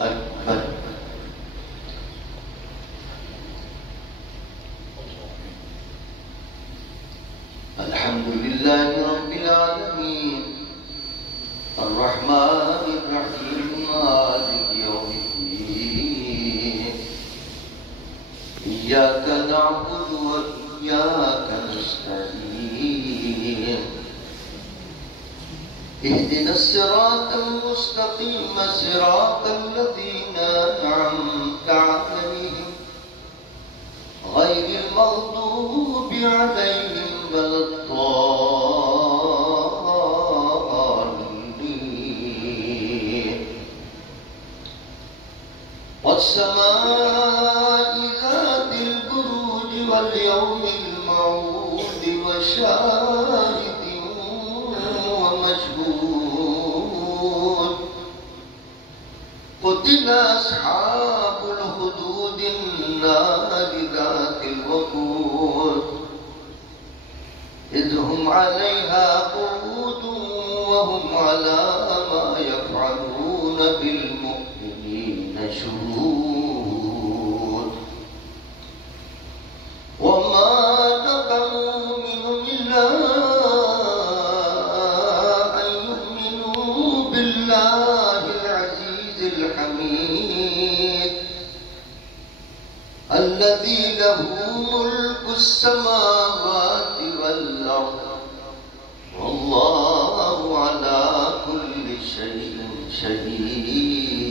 أكبر. الحمد لله رب العالمين الرحمن الرحيم مالك يوم الدين إياك نعبد وإياك نستعين اهدنا الصراط المستقيم صراط الذين أنعمت عليهم غير المغضوب عليهم ولا الضالين. والسماء ذات البروج واليوم الموعود وشاهد ومشهود. قتل أصحاب الخدود النار ذات الوقود إذ هم عليها قعود وهم على ما يفعلون بالمؤمنين شهود. وما نقموا منهم إلا أن يؤمنوا بالله العزيز الحميد الذي له ملك السماوات والأرض والله على كل شيء شهيد.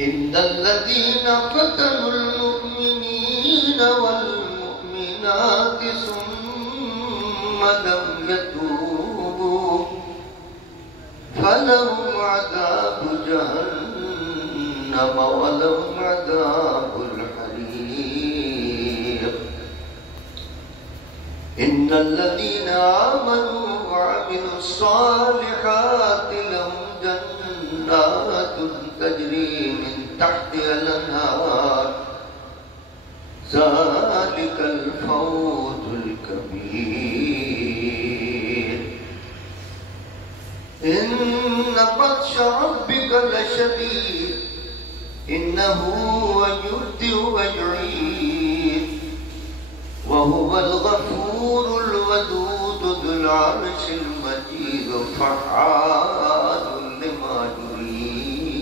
إن الذين فتنوا المؤمنين والمؤمنات ثم لم يتوبوا فلهم عذاب جهنم ولهم عذاب الحريق. إن الذين آمنوا وعملوا الصالحات لهم جنات تجري من تحتها الأنهار ذلك الفوز الكبير. إن بطش ربك لشديد إنه هو يبدئ ويعيد وهو الغفور الودود ذو العرش المجيد فعال لما يريد.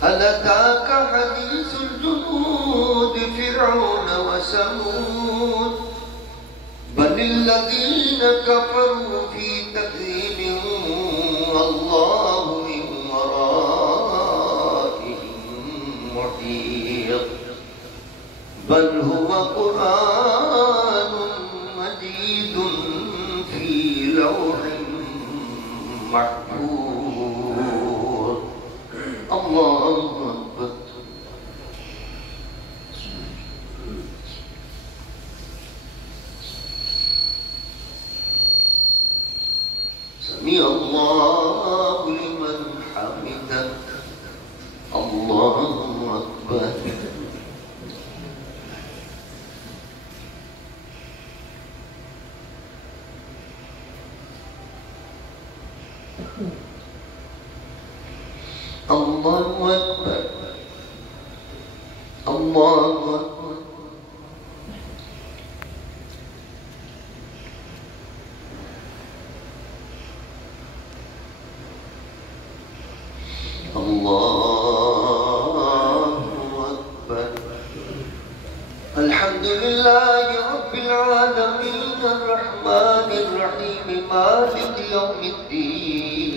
هل أتاك حديث الجنود فرعون وثمود بل الذين كفروا في تكذيب والله من ورائهم محيط. بل هو قرآن مجيد في لوح محفوظ. الله أكبر. سمع الله لمن حمده. الله أكبر. الله أكبر. الله أكبر. الله أكبر. الحمد لله رب العالمين الرحمن الرحيم مالك يوم الدين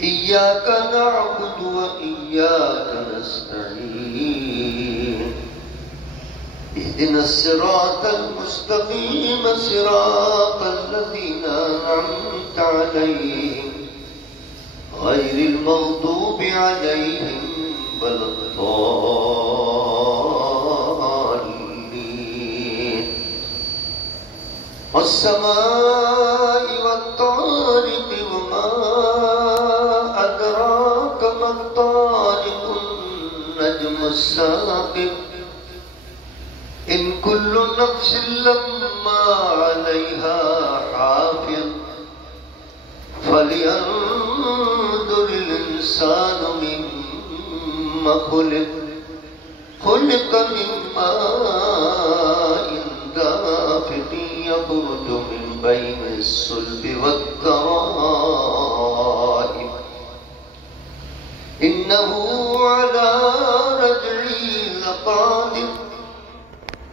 إياك نعبد وإياك نستعين اهدنا الصراط المستقيم صراط الذين أنعمت عليهم غير المغضوب عليهم ولا الضالين. والسماء والطارق وما أدراك ما الطارق النجم الساقط إن كل نفس لما عليها حافظ فلينظر الإنسان مما خلق خلق من ماء دافق يخرج من بين الصلب والترائب إنه على رجعه لقادر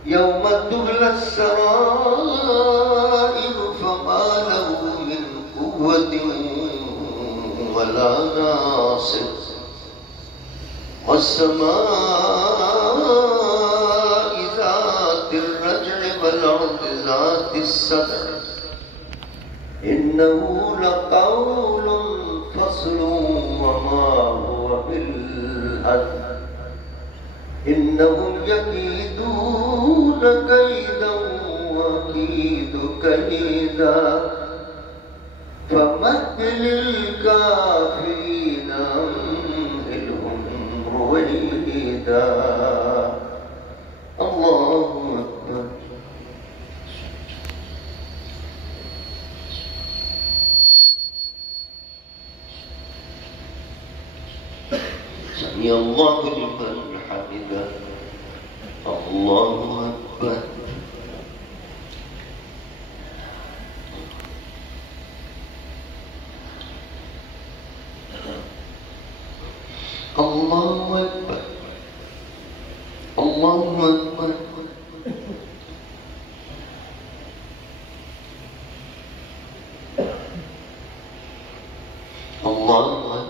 يوم تبلى السرائر فما له من قوة ولا ناصر والسماء ذات الرجع والأرض ذات الصدع إنه لقول فصل وما هو بالهزل إنهم يكيدون كيدا وأكيد كيدا فمهل الكافرين أمهلهم رويدا الله أكبر. سمع الله لمن حمده الله أكبر. الله أكبر الله أكبر. الله